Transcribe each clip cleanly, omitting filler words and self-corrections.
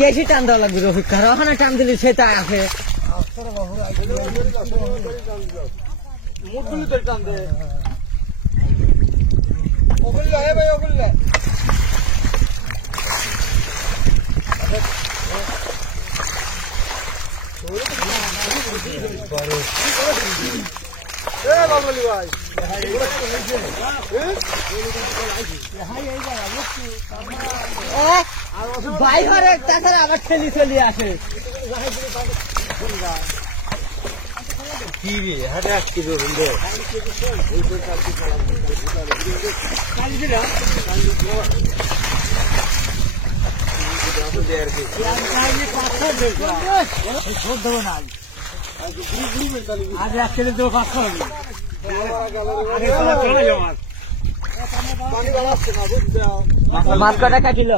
বেশি টান দেওয়া লাগবে রফিক কার ওখানে টান দিলে সেটা আছে ভাই ঘরে তাছাড়া আবার ঠেলি ঠেলি আসে কি রে হাতে আসছি আজ এক কেজি দেবো 500 মাছ কটা কাটিল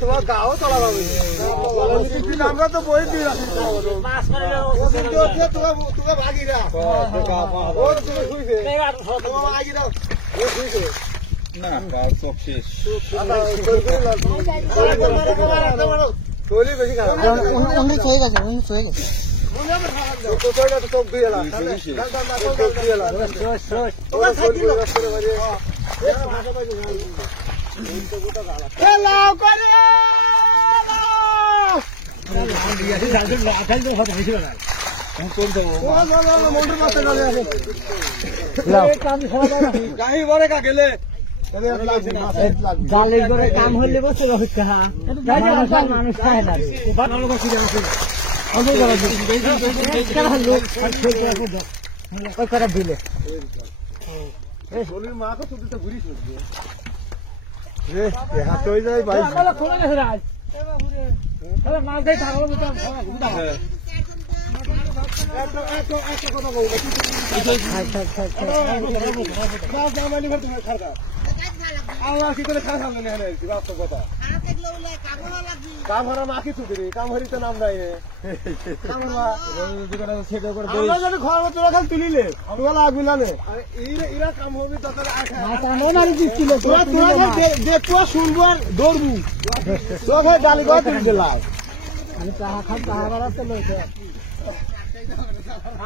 তোমার গাও চলা যাবে আমরা তো বই দিয়ে তোমার ভাগিরা না সব শেষ বেশি খারাপ চোখ দিয়ে কাম হলে বসে মানুষ খায় না দিলে মাকে ছুটিতে ঘুরিস হাতে হয়ে যায় ভাই মাছ দিয়ে থাকলো কি করে খাওয়া কথা কাম হারা মাখি তুই কাম হারিতে নাম নাই তুলিলে এরা কাম হবে শুনবো আর দৌড়বু ডালি করে তুলি দিলাম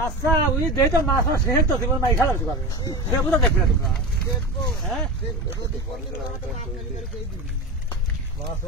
আচ্ছা ওই দেখো মাছ শেষ তো তোমার মাই খেলা পাবে দেখবো তো দেখবে তোমরা হ্যাঁ মাছ